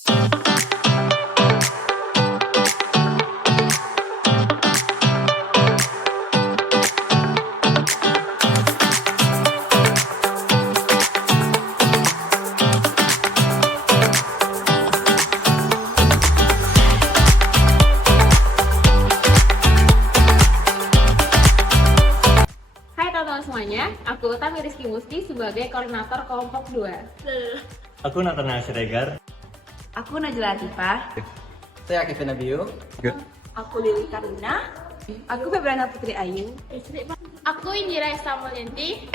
Hai teman-teman semuanya, aku Utami Rizky Musti sebagai koordinator kelompok 2. Aku Nathanael Siregar. Aku Najla Latifah. Saya Kevin Nabiu. Aku Lili Karuna. Aku Febriana Putri Ayu. Aku Indira Esta Mulyanti.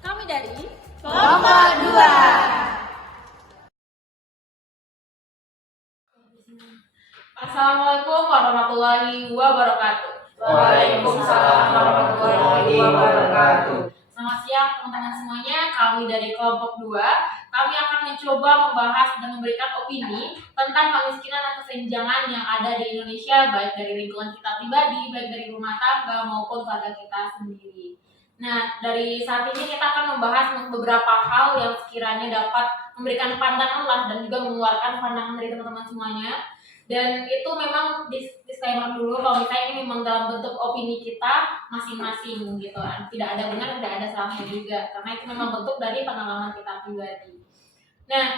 Kami dari Kelompok 2. Assalamualaikum warahmatullahi wabarakatuh. Waalaikumsalam warahmatullahi wabarakatuh. Selamat siang teman-teman semuanya, kami dari kelompok 2. Kami akan mencoba membahas dan memberikan opini tentang kemiskinan dan kesenjangan yang ada di Indonesia, baik dari lingkungan kita pribadi, baik dari rumah tangga maupun keluarga kita sendiri. Nah, dari saat ini kita akan membahas beberapa hal yang sekiranya dapat memberikan pandangan lah dan juga mengeluarkan pandangan dari teman-teman semuanya. Dan itu memang disclaimer dulu kalau misalnya ini memang dalam bentuk opini kita masing-masing gitu kan. Tidak ada benar, tidak ada salahnya juga karena itu memang bentuk dari pengalaman kita pribadi. Nah,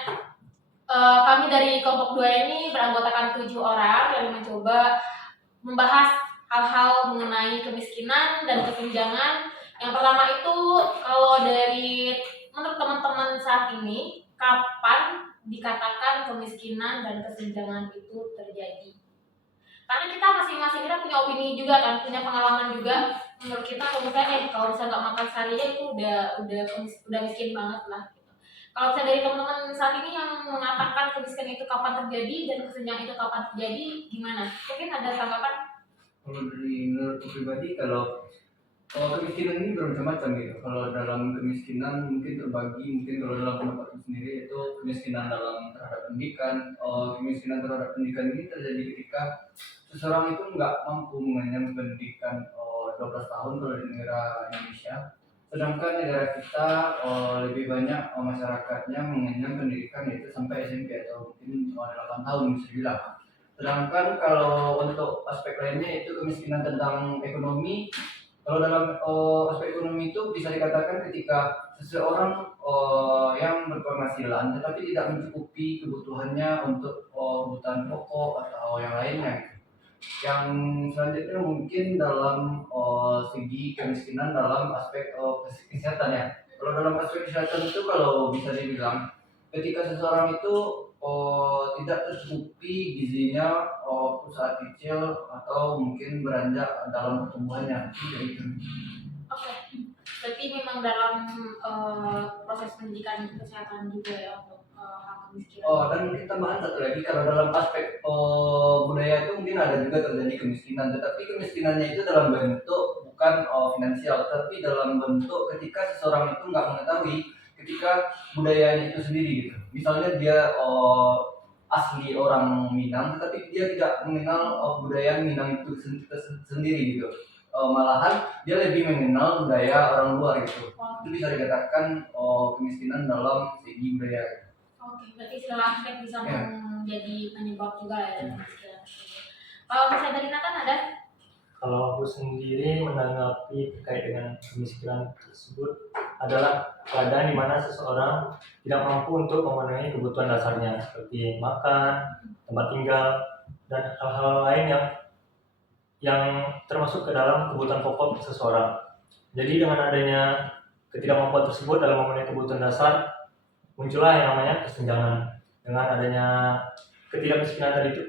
kami dari kelompok 2 ini beranggotakan 7 orang yang mencoba membahas hal-hal mengenai kemiskinan dan kesenjangan. Yang pertama itu, kalau dari menurut teman-teman saat ini, kapan dikatakan kemiskinan dan kesenjangan itu terjadi? Karena kita masing-masing kita punya opini juga kan, punya pengalaman juga. Menurut kita kalau misalnya kalau misalnya nggak makan seharian itu udah miskin banget lah. Gitu. Kalau misalnya dari teman-teman saat ini yang mengatakan kemiskinan itu kapan terjadi dan kesenjangan itu kapan terjadi, gimana? Mungkin ada tanggapan? Kalau dari menurutku pribadi, kalau kemiskinan ini bermacam-macam gitu. Kalau dalam kemiskinan mungkin terbagi, mungkin kalau dalam pendapatku sendiri itu kemiskinan dalam terhadap pendidikan. Kemiskinan terhadap pendidikan ini terjadi ketika seseorang itu nggak mampu mengenyam pendidikan 12 tahun kalau di negara Indonesia. Sedangkan negara kita lebih banyak masyarakatnya mengenyam pendidikan yaitu sampai SMP atau mungkin 8 tahun bisa dibilang. Sedangkan kalau untuk aspek lainnya itu kemiskinan tentang ekonomi. Kalau dalam aspek ekonomi itu bisa dikatakan ketika seseorang yang berpenghasilan tetapi tidak mencukupi kebutuhannya untuk kebutuhan pokok atau yang lainnya. Yang selanjutnya mungkin dalam segi kemiskinan dalam aspek kesehatan ya. Kalau dalam aspek kesehatan itu kalau bisa dibilang ketika seseorang itu tidak tercukupi gizinya saat kecil atau mungkin beranjak dalam pertumbuhannya gitu. Oke, berarti memang dalam proses pendidikan kesehatan juga ya untuk hal kemiskinan. Dan tambahan satu lagi, kalau dalam aspek budaya itu mungkin ada juga terjadi kemiskinan, tetapi kemiskinannya itu dalam bentuk bukan finansial, tapi dalam bentuk ketika seseorang itu nggak mengetahui ketika budayanya itu sendiri gitu. Misalnya dia asli orang Minang, tetapi dia tidak mengenal budaya Minang itu sendiri gitu. Malahan dia lebih mengenal budaya orang luar gitu. Itu bisa dikatakan kemiskinan dalam segi budaya. Oke, berarti segala aspek bisa menjadi penyebab juga ya dari kemiskinan. Kalau misalnya dari Nathan ada? Kalau aku sendiri menanggapi terkait dengan kemiskinan tersebut adalah keadaan di mana seseorang tidak mampu untuk memenuhi kebutuhan dasarnya seperti makan, tempat tinggal, dan hal-hal lain yang termasuk ke dalam kebutuhan pokok seseorang. Jadi dengan adanya ketidakmampuan tersebut dalam memenuhi kebutuhan dasar, muncullah yang namanya kesenjangan. Dengan adanya ketidakmiskinan tadi itu,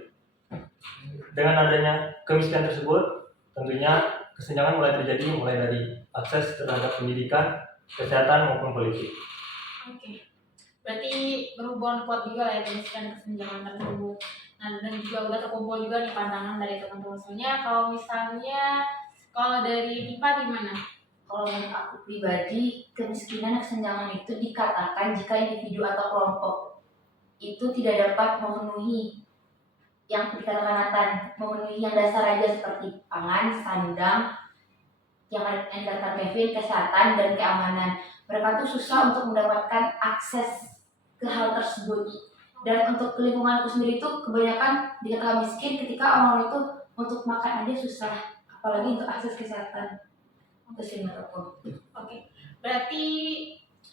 dengan adanya kemiskinan tersebut, tentunya kesenjangan mulai terjadi mulai dari akses terhadap pendidikan, kesehatan maupun politik. Oke, berarti berhubungan kuat juga ya kemiskinan dan kesenjangan tersebut. Nah, dan juga udah terkumpul juga nih pandangan dari teman-teman semuanya. Kalau dari IPA gimana? Kalau menurut aku pribadi, kemiskinan dan kesenjangan itu dikatakan jika individu atau kelompok itu tidak dapat memenuhi yang dikatakan Nathan, memenuhi yang dasar aja seperti pangan, sandang, yang dikatakan Kevin, kesehatan dan keamanan. Mereka tuh susah untuk mendapatkan akses ke hal tersebut. Dan untuk lingkungan aku sendiri itu kebanyakan dikatakan miskin ketika orang-orang itu untuk makan aja susah, apalagi untuk akses kesehatan. Itu sih menurut aku. Oke, berarti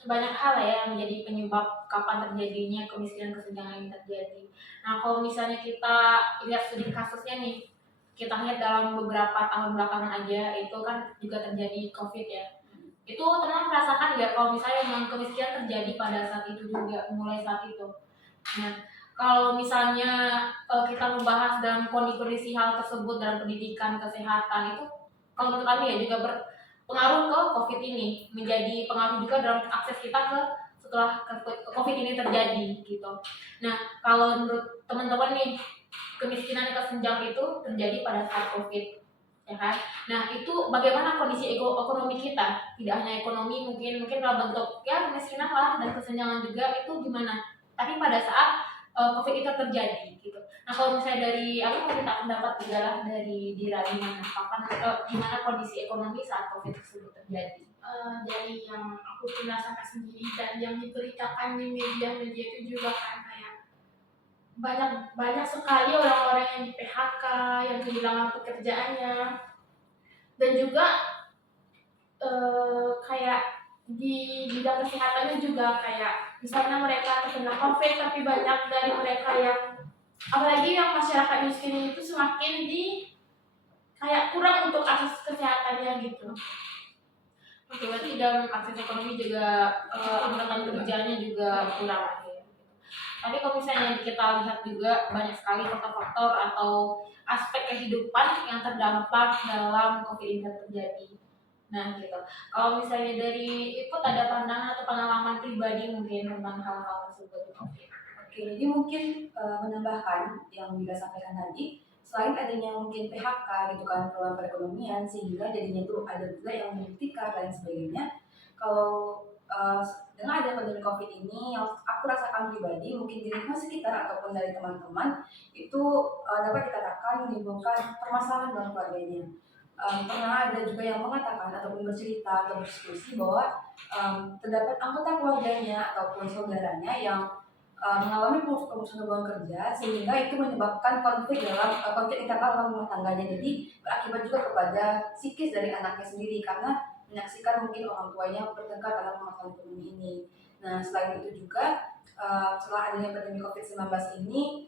banyak hal ya yang menjadi penyebab kapan terjadinya kemiskinan kesenjangan ini terjadi. Nah, kalau misalnya kita lihat studi kasusnya nih, kita lihat dalam beberapa tahun belakangan aja itu kan juga terjadi COVID ya. Itu teman merasakan nggak kalau misalnya memang kemiskinan terjadi pada saat itu juga, mulai saat itu. Nah, kalau misalnya kita membahas dalam kondisi hal tersebut dalam pendidikan, kesehatan itu, kalau menurut kami ya juga berpengaruh ke COVID ini, menjadi pengaruh juga dalam akses kita ke setelah COVID ini terjadi gitu. Nah, kalau menurut teman-teman nih, kemiskinan yang kesenjang itu terjadi pada saat COVID, ya kan? Nah, itu bagaimana kondisi ekonomi kita? Tidak hanya ekonomi, mungkin dalam bentuk ya kemiskinan lah dan kesenjangan juga itu gimana? Tapi pada saat COVID itu terjadi gitu. Nah, kalau misalnya dari aku mau minta pendapat juga lah dari Dira, gimana kondisi ekonomi saat COVID tersebut terjadi? Dari yang aku rasakan sendiri dan yang diberitakan di media-media itu juga kan kayak banyak sekali orang-orang yang di PHK, yang kehilangan pekerjaannya, dan juga kayak di bidang kesehatannya juga kayak misalnya mereka terkena COVID tapi banyak dari mereka yang apalagi yang masyarakat miskin itu semakin di kayak kurang untuk akses kesehatannya gitu. Oke, berarti dalam akses ekonomi juga angkatan kerjanya juga kurang ya. Tapi kalau misalnya kita lihat juga banyak sekali faktor-faktor atau aspek kehidupan yang terdampak dalam COVID ini terjadi. Nah gitu. Kalau misalnya dari Ikut ada pandangan atau pengalaman pribadi mungkin tentang hal-hal tersebut. Oke, jadi mungkin menambahkan yang Bila sampaikan tadi, selain adanya mungkin PHK gitu kan, peluang perekonomian, sehingga jadinya tuh ada juga yang menghentikan dan sebagainya. Kalau dengan ada pandemi COVID ini, yang aku rasakan pribadi, mungkin di lingkungan sekitar ataupun dari teman-teman, itu dapat dikatakan menimbulkan permasalahan dalam keluarganya. Pernah ada juga yang mengatakan ataupun bercerita atau berdiskusi bahwa terdapat anggota keluarganya ataupun saudaranya yang mengalami promosi hubungan kerja, sehingga itu menyebabkan konflik internal dalam rumah tangganya. Jadi berakibat juga kepada psikis dari anaknya sendiri karena menyaksikan mungkin orang tuanya bertengkar dalam masalah ekonomi ini. Nah, selain itu juga setelah adanya pandemi COVID-19 ini,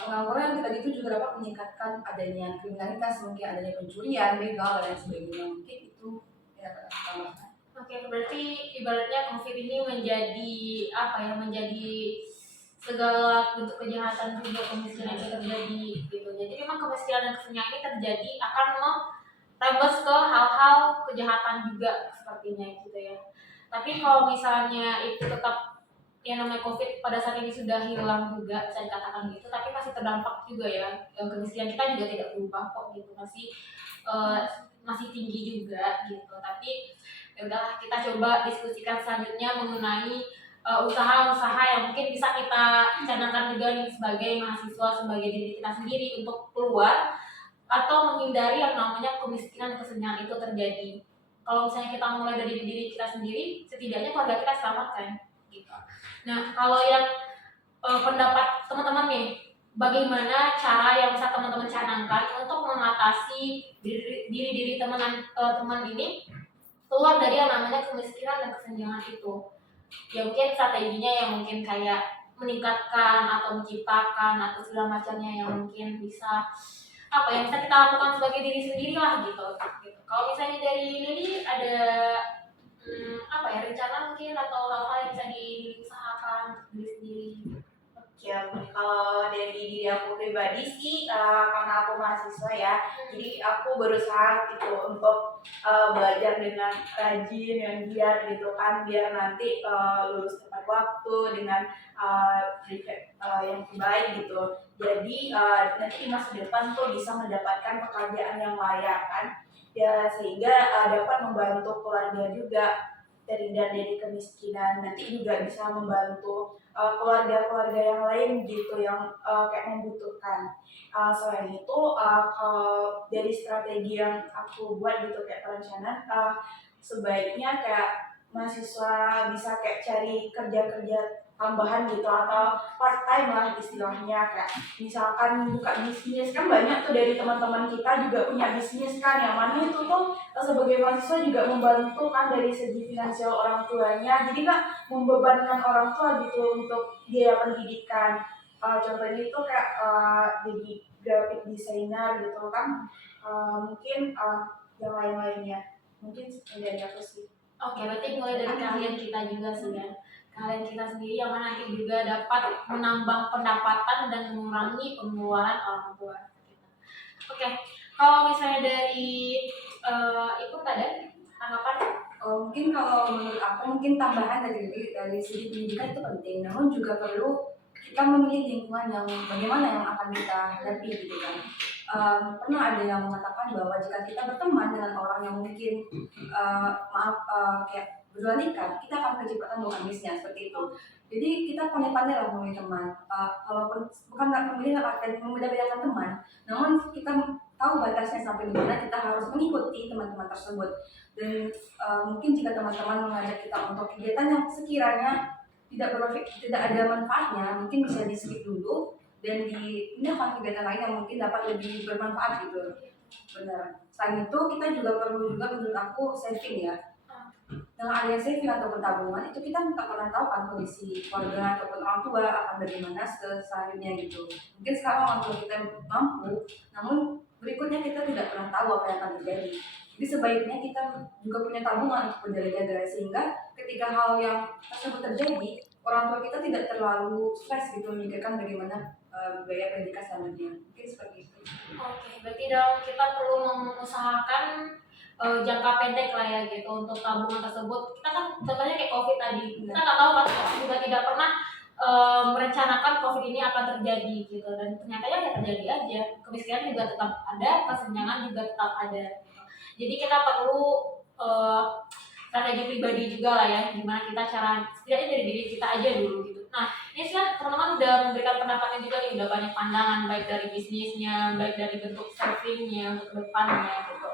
pengangguran yang tadi itu juga dapat meningkatkan adanya kriminalitas, mungkin adanya pencurian, begal, dan lain sebagainya. Mungkin itu ya tambahkan. Oke, berarti ibaratnya COVID ini menjadi segala bentuk kejahatan juga kemiskinan itu terjadi gitu. Jadi memang kemiskinan dan kesenjangan ini terjadi akan merembes ke hal-hal kejahatan juga sepertinya gitu ya. Tapi kalau misalnya itu tetap yang namanya COVID pada saat ini sudah hilang juga, bisa dikatakan gitu, tapi masih terdampak juga ya. Kemiskinan kita juga tidak berubah kok gitu, masih tinggi juga gitu. Tapi ya udahlah, kita coba diskusikan selanjutnya mengenai usaha-usaha yang mungkin bisa kita canangkan juga nih sebagai mahasiswa, sebagai diri kita sendiri untuk keluar atau menghindari yang namanya kemiskinan kesenjangan itu terjadi. Kalau misalnya kita mulai dari diri kita sendiri, setidaknya keluarga kita selamatkan gitu. Nah, kalau yang pendapat teman-teman nih, bagaimana cara yang bisa teman-teman canangkan untuk mengatasi diri teman ini keluar dari yang namanya kemiskinan dan kesenjangan itu? Ya mungkin strateginya yang mungkin kayak meningkatkan atau menciptakan atau segala macamnya yang mungkin bisa yang bisa kita lakukan sebagai diri sendiri lah gitu. Kalau misalnya dari Lili ada rencana mungkin atau hal-hal yang bisa diusahakan untuk diri sendiri? Ya, kalau dari diri aku pribadi sih, karena aku mahasiswa ya, jadi aku berusaha gitu untuk belajar dengan rajin, yang giat gitu kan, biar nanti lulus tepat waktu dengan yang terbaik gitu. Jadi nanti di masa depan tuh bisa mendapatkan pekerjaan yang layak kan, ya sehingga dapat membantu keluarga juga dari kemiskinan, nanti juga bisa membantu keluarga-keluarga yang lain gitu yang kayak membutuhkan. Selain itu kalau dari strategi yang aku buat gitu kayak perencanaan, sebaiknya kayak mahasiswa bisa kayak cari kerja-kerja tambahan gitu atau part time lah istilahnya, kayak misalkan buka bisnis. Kan banyak tuh dari teman-teman kita juga punya bisnis kan, yang mana itu tuh sebagai mahasiswa juga membantu kan dari segi finansial orang tuanya, jadi nggak membebankan orang tua gitu untuk biaya pendidikan. Contohnya itu kayak jadi graphic designer gitu kan. Mungkin yang lain-lainnya mungkin dari aku sih. Oke, berarti mulai dari kalian kita juga sih ya. Kalian kita sendiri yang mana nanti juga dapat menambah pendapatan dan mengurangi pengeluaran orang tua kita. Oke, kalau misalnya dari itu tadi tanggapan. Mungkin kalau menurut aku mungkin tambahan dari segi pendidikan itu penting, namun juga perlu kita memilih lingkungan yang bagaimana yang akan kita hadapi gitu kan. Pernah ada yang mengatakan bahwa jika kita berteman dengan orang yang mungkin kayak berdua nikah, kita akan kecepatan bukan bisnisnya seperti itu. Jadi kita pandai-pandai lah memilih teman. Walaupun bukan nggak memilih artian membeda-bedakan teman, namun kita tahu batasnya sampai di mana kita harus mengikuti teman-teman tersebut. Dan mungkin jika teman-teman mengajak kita untuk kegiatan yang sekiranya tidak ada manfaatnya, mungkin bisa di skip dulu dan dipindahkan kegiatan lain yang mungkin dapat lebih bermanfaat gitu. Benar. Selain itu kita juga perlu juga menurut aku saving ya. Dengan adanya saving atau tabungan itu kita nggak pernah tahu kan kondisi keluarga ataupun orang tua akan bagaimana selanjutnya gitu. Mungkin sekarang orang tua kita mampu, namun berikutnya kita tidak pernah tahu apa yang akan terjadi. Jadi sebaiknya kita juga punya tabungan untuk berjaga-jaga sehingga ketika hal yang tersebut terjadi, orang tua kita tidak terlalu stres gitu memikirkan bagaimana biaya pendidikan selanjutnya. Mungkin seperti itu. Oke, berarti dalam kita perlu mengusahakan jangka pendek lah ya gitu untuk tabungan tersebut. Kita kan contohnya kayak COVID tadi, kita nggak tahu kan, juga tidak pernah merencanakan COVID ini akan terjadi gitu, dan ternyata ya terjadi aja. Kemiskinan juga tetap ada, kesenjangan juga tetap ada. Jadi kita perlu strategi pribadi juga lah ya, gimana kita cara setidaknya dari diri kita aja dulu gitu. Nah, ini sih teman-teman udah memberikan pendapatnya juga nih, udah banyak pandangan baik dari bisnisnya, baik dari bentuk savingnya untuk depannya gitu.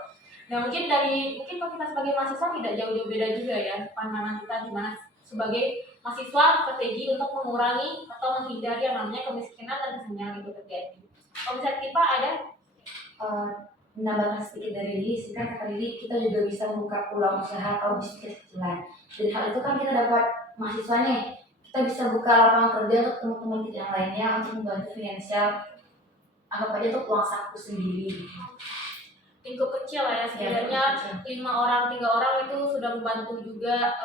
Nah mungkin kalau kita sebagai mahasiswa tidak jauh-jauh beda juga ya pandangan kita gimana sebagai mahasiswa strategi untuk mengurangi atau menghindari yang namanya kemiskinan dan kesenjangan itu terjadi. Kalau misalnya Tipa ada menambahkan sedikit dari diri, kan kata diri kita juga bisa membuka peluang usaha atau bisnis kecilan. Dari hal itu kan kita dapat mahasiswa nih, kita bisa buka lapangan kerja untuk teman-teman kita yang lainnya untuk membantu finansial, anggap aja itu uang saku sendiri. Lingkup kecil lah ya, setidaknya 5 orang, 3 orang itu sudah membantu juga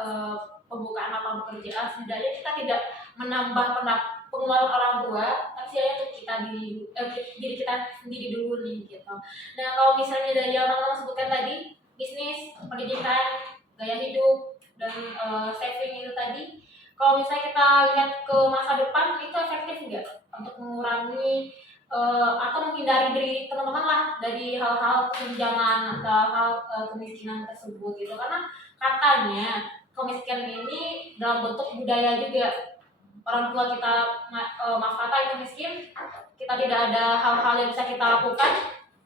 pembukaan lapangan pekerjaan. Setidaknya kita tidak menambah pengeluaran orang tua, tapi setidaknya untuk diri kita sendiri dulu nih gitu. Nah kalau misalnya dari yang teman-teman sebutkan tadi, bisnis, pendidikan, gaya hidup, dan saving itu tadi, kalau misalnya kita lihat ke masa depan itu efektif nggak untuk mengurangi atau menghindari diri teman-teman lah dari hal-hal kesenjangan atau hal kemiskinan tersebut gitu, karena katanya kemiskinan ini dalam bentuk budaya juga. Orang tua kita maaf kata itu miskin, kita tidak ada hal-hal yang bisa kita lakukan,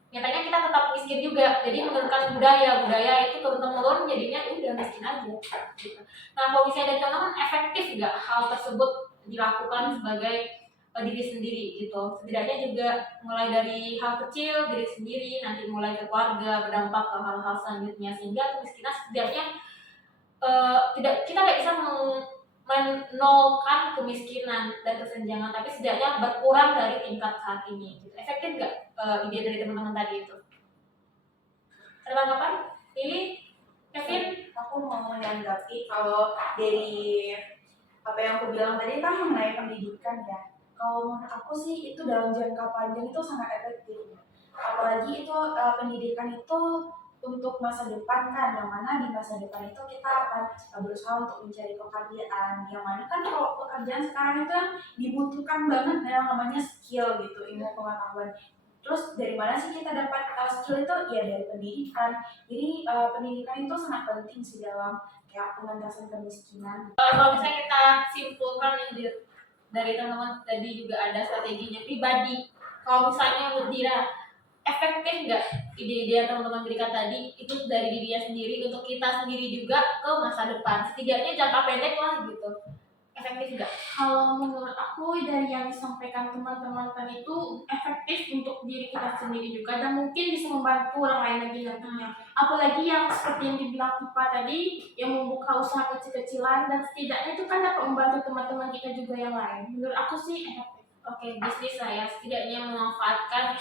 nyatanya kita tetap miskin juga. Jadi menurunkan budaya itu turun-temurun, jadinya udah miskin aja gitu. Nah kalau misalnya dari teman-teman efektif nggak hal tersebut dilakukan sebagai diri sendiri gitu, setidaknya juga mulai dari hal kecil diri sendiri, nanti mulai ke keluarga, berdampak ke hal-hal selanjutnya, sehingga kemiskinan setidaknya kita tidak bisa menolkan kemiskinan dan kesenjangan, tapi setidaknya berkurang dari tingkat saat ini gitu. Efektif nggak ide dari teman-teman tadi itu? Ada tanggapan? Lili? Kevin? Aku mau menanggapi kalau dari apa yang aku bilang tadi kan mengenai pendidikan ya. Kalau menurut aku sih itu dalam jangka panjang itu sangat efektif. Apalagi itu pendidikan itu untuk masa depan kan, yang mana di masa depan itu kita akan berusaha untuk mencari pekerjaan, yang mana kan kalau pekerjaan sekarang itu yang dibutuhkan banget yang namanya skill gitu, ilmu pengetahuan. Terus dari mana sih kita dapat skill itu? Ya dari pendidikan. Jadi pendidikan itu sangat penting sih dalam kayak pengentasan kemiskinan. Kalau misalnya kita simpulkan nih dari teman-teman tadi juga ada strateginya pribadi. Kalau misalnya Mudira, efektif nggak ide-ide yang teman-teman berikan tadi itu dari dirinya sendiri untuk kita sendiri juga ke masa depan, setidaknya jangka pendek lah gitu. efektif nggak? Kalau menurut aku dari yang disampaikan teman-teman tadi itu efektif untuk diri kita sendiri juga dan mungkin bisa membantu orang lain lagi nantinya. Apalagi yang seperti yang dibilang Tipa tadi, yang membuka usaha kecil-kecilan dan setidaknya itu kan dapat membantu teman-teman kita juga yang lain. Menurut aku sih efektif. Oke, bisnis lah ya, setidaknya memanfaatkan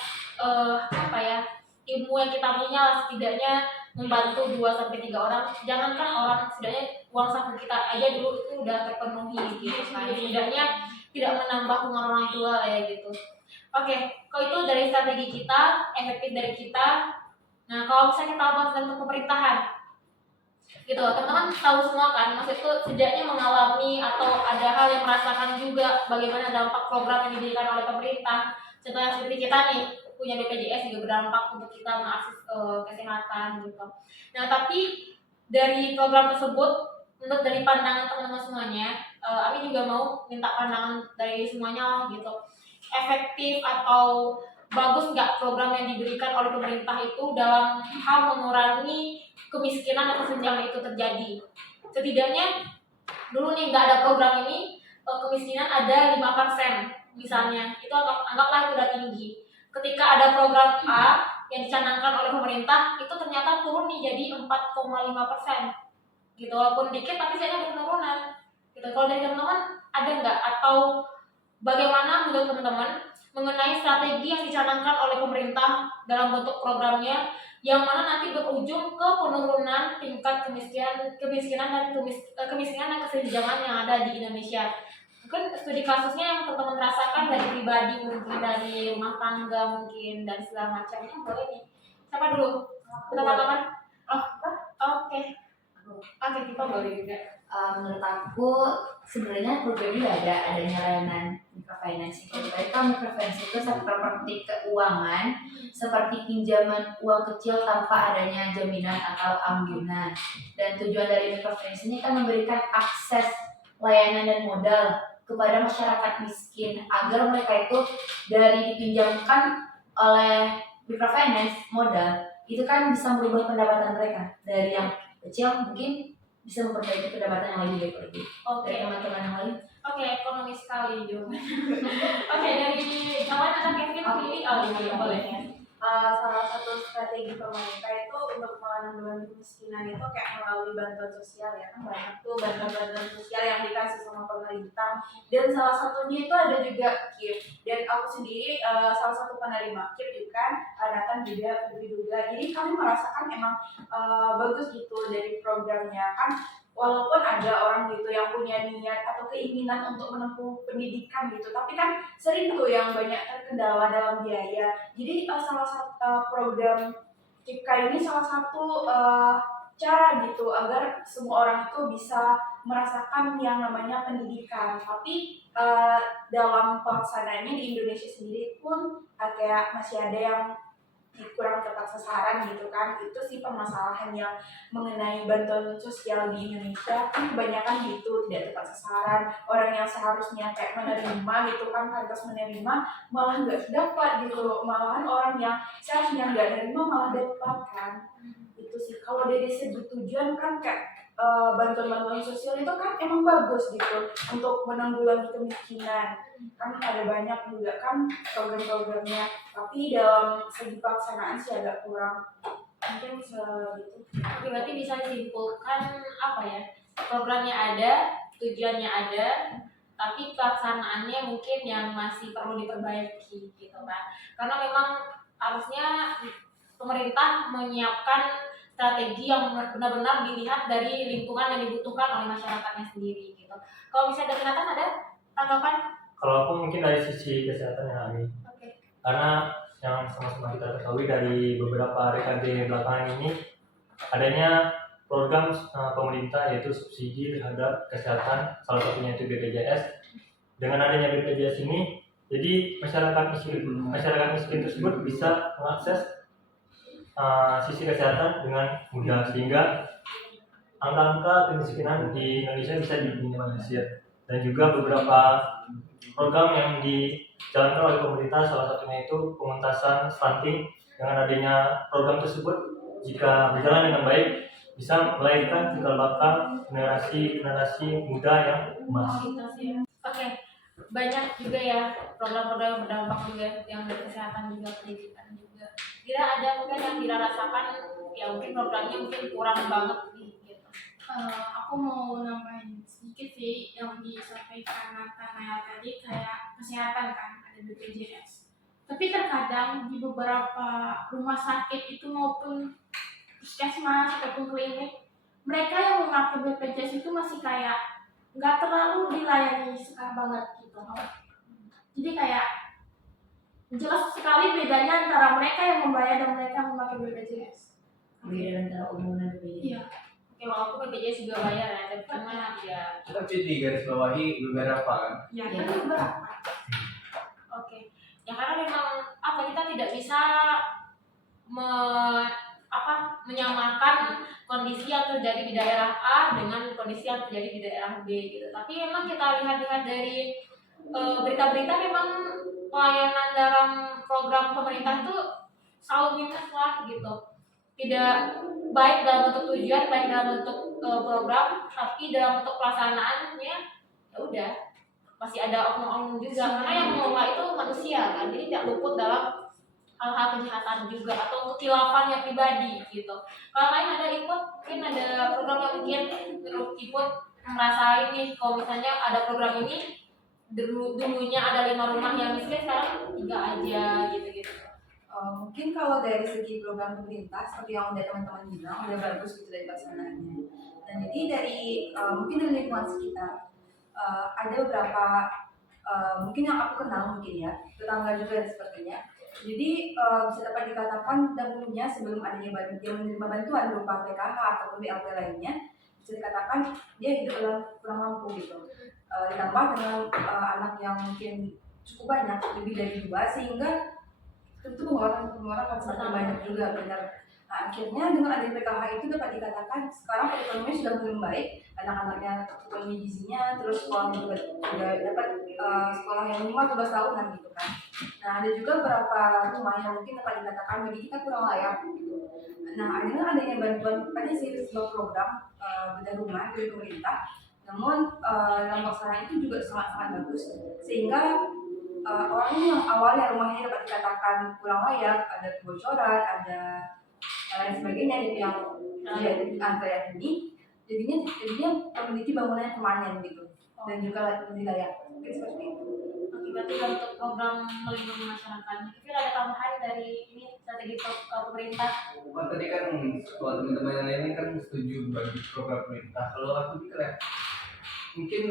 apa ya, ilmu yang kita punya lah, setidaknya membantu 2 sampai 3 orang. Jangankan orang, setidaknya uang saku kita aja dulu itu udah terpenuhi gitu kan. Setidaknya tidak menambah pengeluaran orang tua lah ya gitu. Oke, kalau itu dari strategi kita, efektif dari kita. Nah, kalau misalnya kita bahas tentang pemerintahan, gitu teman-teman tahu semua kan, maksudku setidaknya mengalami atau ada hal yang merasakan juga bagaimana dampak program yang diberikan oleh pemerintah. Contohnya seperti kita nih punya BPJS juga berdampak untuk kita mengakses kesehatan gitu. Nah tapi dari program tersebut, menurut dari pandangan teman-teman semuanya, Ami juga mau minta pandangan dari semuanya lah gitu, efektif atau bagus nggak program yang diberikan oleh pemerintah itu dalam hal mengurangi kemiskinan dan kesenjangan itu terjadi. Setidaknya dulu nih nggak ada program ini, kemiskinan ada 5% misalnya, itu anggaplah itu udah tinggi. Ketika ada program A yang dicanangkan oleh pemerintah, itu ternyata turun nih jadi 4,5% gitu, walaupun dikit tapi saya ada penurunan gitu. Kalau dari teman-teman ada nggak, atau bagaimana menurut teman-teman mengenai strategi yang dicanangkan oleh pemerintah dalam bentuk programnya yang mana nanti berujung ke penurunan tingkat kemiskinan dan kesenjangan yang ada di Indonesia. Mungkin studi kasusnya yang teman-teman rasakan dari pribadi, mungkin dari rumah tangga mungkin dan segala macamnya, boleh nih. Siapa dulu? Teman-teman? Oke, kita boleh juga. Menurut aku sebenarnya program ini adanya layanan microfinance. Mereka microfinance itu seperti keuangan, seperti pinjaman uang kecil tanpa adanya jaminan atau amgunan. Dan tujuan dari microfinance ini kan memberikan akses layanan dan modal kepada masyarakat miskin agar mereka itu dari dipinjamkan oleh microfinance modal itu kan bisa merubah pendapatan mereka dari yang kecil mungkin bisa memperbaiki pendapatan yang lebih baik lagi. Dari teman-teman yang lain. Oke, ekonomi sekali juga. Oke, dari kawan ada Kevin pilih boleh. Salah satu strategi pemerintah itu untuk menanggulangi kemiskinan itu kayak melalui bantuan sosial ya, kan banyak tuh bantuan sosial yang dikasih sama pemerintah, dan salah satunya itu ada juga KIP, dan aku sendiri salah satu penerima KIP juga, Nathan juga, Febri juga, jadi kami merasakan emang bagus gitu dari programnya kan. Walaupun ada orang gitu yang punya niat atau keinginan untuk menempuh pendidikan gitu, tapi kan sering tuh yang banyak terkendala dalam biaya. Jadi salah satu program KIPKA ini salah satu cara gitu agar semua orang itu bisa merasakan yang namanya pendidikan. Tapi dalam pelaksanaannya di Indonesia sendiri pun kayak masih ada yang kurang tepat sasaran gitu kan. Itu sih permasalahan yang mengenai bantuan sosial di Indonesia, kebanyakan gitu tidak tepat sasaran. Orang yang seharusnya kayak menerima gitu kan, pantas menerima malah nggak dapat gitu, malahan orang yang seharusnya nggak menerima malah dapat kan. Itu sih kalau dari segi tujuan kan kayak bantuan-bantuan sosial itu kan emang bagus gitu untuk menanggulangi kemiskinan, kan ada banyak juga kan program-programnya, tapi dalam segi pelaksanaan sih agak kurang, mungkin segitu. Oke, berarti bisa disimpulkan apa ya, programnya ada, tujuannya ada, tapi pelaksanaannya mungkin yang masih perlu diperbaiki gitu kan. Karena memang harusnya pemerintah menyiapkan strategi yang benar-benar dilihat dari lingkungan yang dibutuhkan oleh masyarakatnya sendiri gitu. Kalau misalnya dari Nathan ada tanggapan? Kalau aku mungkin dari sisi kesehatan ya Ami. Oke. Karena yang sama-sama kita ketahui dari beberapa dekade belakangan ini adanya program pemerintah yaitu subsidi terhadap kesehatan, salah satunya itu BPJS. Dengan adanya BPJS ini, jadi masyarakat miskin tersebut bisa mengakses sisi kesehatan dengan mudah, sehingga angka kemiskinan di Indonesia bisa diminimalisir. Dan juga beberapa program yang dijalankan oleh pemerintah, salah satunya itu pengentasan stunting. Dengan adanya program tersebut, jika berjalan dengan baik, bisa melahirkan cikal bakal generasi muda yang emas. Oke, banyak juga ya program-program yang berdampak juga yang dari kesehatan juga, pendidikan juga. Kira ada mungkin yang Kira rasakan ya mungkin programnya mungkin kurang banget nih gitu. Aku mau nambahin sedikit sih yang disampaikan Nathanael tadi, kayak kesehatan kan ada BPJS. Tapi terkadang di beberapa rumah sakit itu maupun puskesmas ataupun klinik, mereka yang memakai BPJS itu masih kayak nggak terlalu dilayani suka banget gitu. Jadi kayak jelas sekali bedanya antara mereka yang membayar dan mereka yang memakai BPJS. Beda antara umum dan BPJS. Iya. Oke, walaupun BPJS juga bayar ya, tapi cuma ya. Tapi di garis bawahi beberapa kan. Ya, Iya. tapi beberapa. Oke, ya karena memang kita tidak bisa menyamakan kondisi yang terjadi di daerah A dengan kondisi yang terjadi di daerah B gitu. Tapi memang kita lihat dari berita-berita memang pelayanan dalam program pemerintah itu selalu minus lah gitu. Tidak baik dalam bentuk tujuan, baik dalam bentuk program, tapi dalam bentuk pelaksanaannya ya udah masih ada oknum-oknum juga, karena yang mengelola itu manusia kan, jadi tidak luput dalam hal-hal kejahatan juga atau kekhilafannya pribadi gitu. Kalau lain ada ikut, mungkin ada program yang mungkin ikut merasain nih kalau misalnya ada program ini dulunya ada 5 rumah yang miskin, sekarang 3 aja gitu. Mungkin kalau dari segi program pemerintah seperti yang udah teman-teman bilang udah bagus gitu dari pelaksanaannya. Dan jadi dari mungkin dari lingkungan sekitar ada beberapa mungkin yang aku kenal mungkin ya, tetangga juga sepertinya. Jadi bisa dapat dikatakan dahulunya sebelum adanya dia menerima bantuan berupa PKH ataupun BLT lainnya, bisa dikatakan dia hidup dalam kurang mampu gitu. Ditambah dengan anak yang mungkin cukup banyak, lebih dari 2, sehingga tentu pengeluaran akan semakin banyak juga benar. Nah, akhirnya dengan adanya PKH itu dapat dikatakan sekarang perekonomian sudah mulai membaik, anak-anaknya terpenuhi gizinya, terus sekolahnya juga dapat sekolah yang minimal 12 tahunan gitu kan. Nah, ada juga beberapa rumah yang mungkin dapat dikatakan bagi kita kurang layak gitu. Nah, dengan adanya bantuan, ada sih sebuah program bedah rumah dari pemerintah, namun dalam pelaksanaan itu juga sangat-sangat bagus, sehingga orang yang awalnya rumahnya dapat dikatakan kurang layak, ada kebocoran, ada lain sebagainya gitu yang antara ini, jadinya memiliki bangunan yang permanen gitu dan juga lebih layak. Mungkin seperti itu. Oke, berarti untuk program melindungi masyarakat, kira ada tambahan dari ini strategi pemerintah? Tadi kan kalau teman-teman yang lain kan setuju bagi program pemerintah. Kalau aku pikir ya, mungkin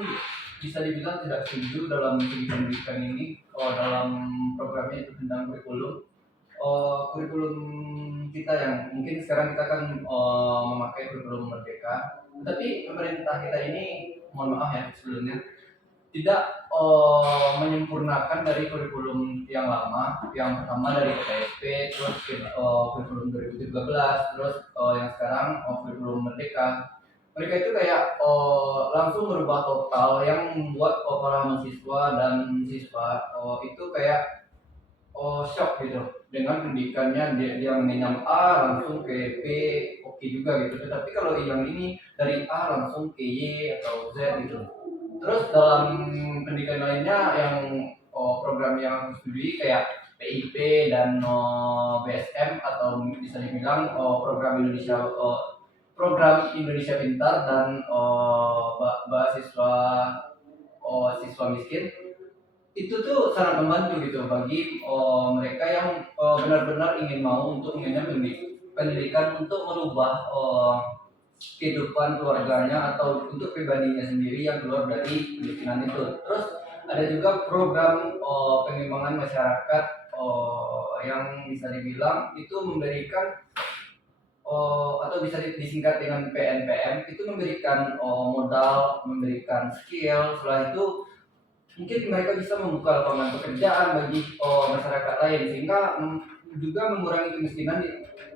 bisa dibilang tidak setuju dalam segi pendidikan ini. Dalam programnya itu tentang kurikulum kita yang mungkin sekarang kita kan memakai kurikulum Merdeka, tetapi pemerintah kita ini, mohon maaf ya sebelumnya, tidak menyempurnakan dari kurikulum yang lama, yang pertama dari KTSP, terus kurikulum 2013, terus yang sekarang kurikulum Merdeka. Mereka itu kayak langsung merubah total, yang membuat para mahasiswa dan siswa itu kayak shock gitu dengan pendidikannya. Dia mengenyam A langsung ke B oke juga gitu, tetapi kalau yang ini dari A langsung ke Y atau Z gitu. Terus dalam pendidikan lainnya yang program yang studi kayak PIP dan BSM atau bisa dibilang program Indonesia Pintar dan siswa miskin, itu tuh sangat membantu gitu bagi mereka yang benar-benar ingin mau untuk mengenyam pendidikan untuk merubah kehidupan keluarganya atau untuk pribadinya sendiri yang keluar dari kemiskinan itu. Terus ada juga program pengembangan masyarakat yang bisa dibilang itu memberikan atau bisa disingkat dengan PNPM, itu memberikan modal, memberikan skill. Setelah itu mungkin mereka bisa membuka lapangan pekerjaan bagi masyarakat lain, sehingga juga mengurangi kemiskinan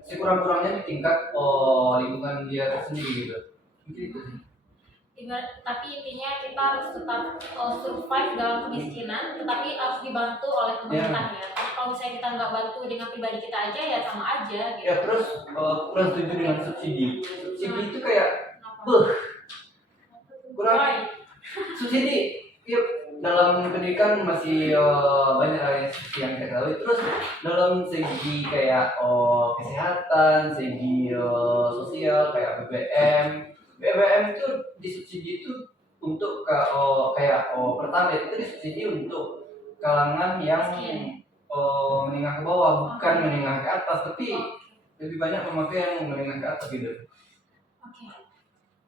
sekurang-kurangnya di tingkat lingkungan dia sendiri gitu. Mungkin itu sih. Tapi intinya kita harus tetap survive dalam kemiskinan, tetapi harus dibantu oleh pemerintah ya. Karena kalau kalau misalnya kita nggak bantu dengan pribadi kita aja ya sama aja gitu. Ya terus kurang setuju dengan subsidi. Subsidi itu kayak Kenapa? kurang Why? subsidi ya, dalam pendidikan masih banyak hal yang seperti yang kita ketahui. Terus dalam segi kayak kesehatan, segi sosial kayak BBM itu disubsidi itu untuk kayak Pertalite itu disubsidi untuk kalangan yang Miskin. menengah ke bawah, bukan menengah ke atas, tapi lebih banyak memakai yang menengah ke atas gitu. Oke.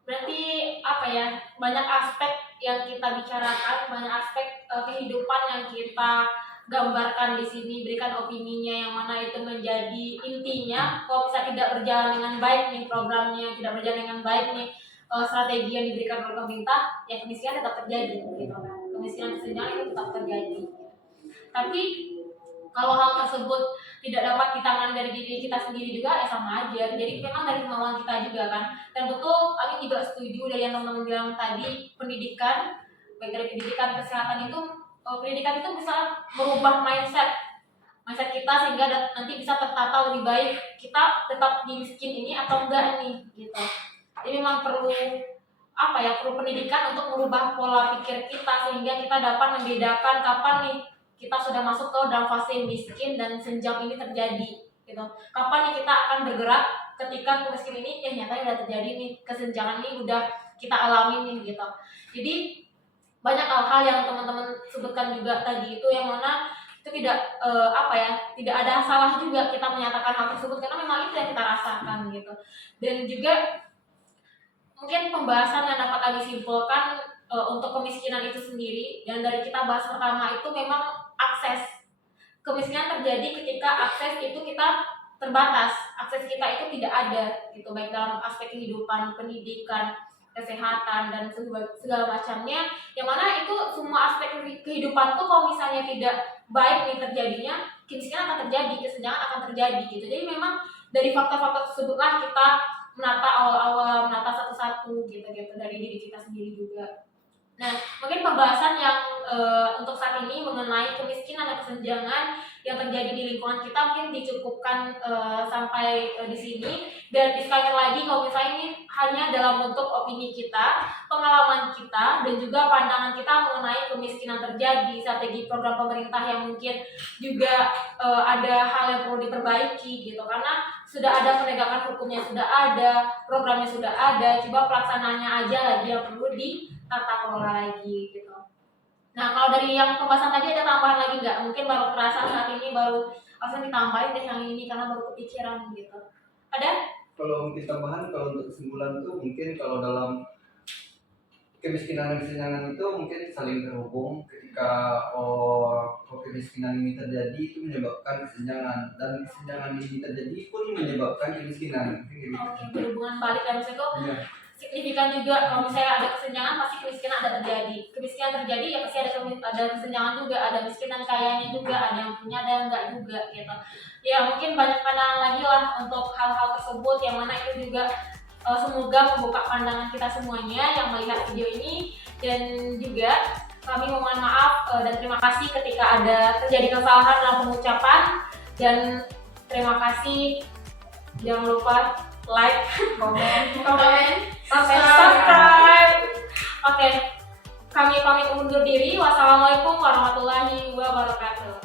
Berarti apa ya? Banyak aspek yang kita bicarakan, banyak aspek kehidupan yang kita gambarkan di sini, berikan opininya yang mana itu menjadi intinya. Kalau bisa tidak berjalan dengan baik nih programnya, tidak berjalan dengan baik nih strategi yang diberikan oleh pemerintah, ya kemiskinan tetap terjadi gitu kan. Kemiskinan kesenjangan itu tetap terjadi. Tapi kalau hal tersebut tidak dapat ditangani dari diri kita sendiri juga ya sama aja. Jadi memang dari kemauan kita juga kan. Dan betul kami juga setuju dari yang teman-teman bilang tadi, pendidikan, baik dari pendidikan kesehatan itu, pendidikan itu bisa merubah mindset kita sehingga nanti bisa tertata lebih baik kita tetap di miskin ini atau enggak nih gitu. Jadi memang perlu perlu pendidikan untuk merubah pola pikir kita sehingga kita dapat membedakan kapan nih kita sudah masuk ke dalam fase miskin dan senjang ini terjadi gitu. Kapan nih kita akan bergerak ketika kemiskinan ini nyatanya udah terjadi nih, kesenjangan ini udah kita alami nih gitu. Jadi banyak hal-hal yang teman-teman sebutkan juga tadi itu yang mana itu tidak tidak ada salah juga kita menyatakan hal tersebut karena memang itu yang kita rasakan gitu. Dan juga mungkin pembahasan yang dapat kami simpulkan untuk kemiskinan itu sendiri, dan dari kita bahas pertama itu memang akses. Kemiskinan terjadi ketika akses itu kita terbatas, akses kita itu tidak ada gitu, baik dalam aspek kehidupan, pendidikan, kesehatan dan segala macamnya, yang mana itu semua aspek kehidupan tuh kalau misalnya tidak baik nih terjadinya, kemiskinan akan terjadi, kesenjangan akan terjadi gitu. Jadi memang dari fakta-fakta tersebutlah kita menata awal-awal, menata satu-satu gitu dari diri kita sendiri juga. Nah, mungkin pembahasan yang untuk saat ini mengenai kemiskinan dan kesenjangan yang terjadi di lingkungan kita mungkin dicukupkan sampai di sini. Dan sekali lagi kalau misalnya ini hanya dalam bentuk opini kita, pengalaman kita, dan juga pandangan kita mengenai kemiskinan terjadi, strategi program pemerintah yang mungkin juga ada hal yang perlu diperbaiki gitu, karena sudah ada penegakan hukumnya, sudah ada programnya, sudah ada, coba pelaksanaannya aja lagi yang perlu ditata kelola lagi gitu. Nah, kalau dari yang pembahasan tadi ada tambahan lagi nggak? Mungkin baru terasa saat ini, baru langsung ditambahin deh yang ini karena baru kepikiran gitu. Ada? Kalau mungkin tambahan, kalau untuk kesimpulan itu mungkin kalau dalam kemiskinan dan kesenjangan itu mungkin saling terhubung. Ketika kemiskinan ini terjadi itu menyebabkan kesenjangan, dan kesenjangan ini terjadi pun menyebabkan kemiskinan. Oke, berhubungan balik dan itu Iya. signifikan juga. Kalau misalnya ada kesenjangan pasti kemiskinan ada terjadi. Kemiskinan terjadi ya pasti ada kesenjangan juga, ada miskin dan kayanya juga, ada yang punya ada yang enggak juga gitu. Ya mungkin banyak pandangan lagi lah untuk hal-hal tersebut yang mana itu juga semoga membuka pandangan kita semuanya yang melihat video ini. Dan juga kami mohon maaf dan terima kasih ketika ada terjadi kesalahan dalam pengucapan, dan terima kasih, jangan lupa like, komen, subscribe. Oke, kami pamit undur diri. Wassalamualaikum warahmatullahi wabarakatuh.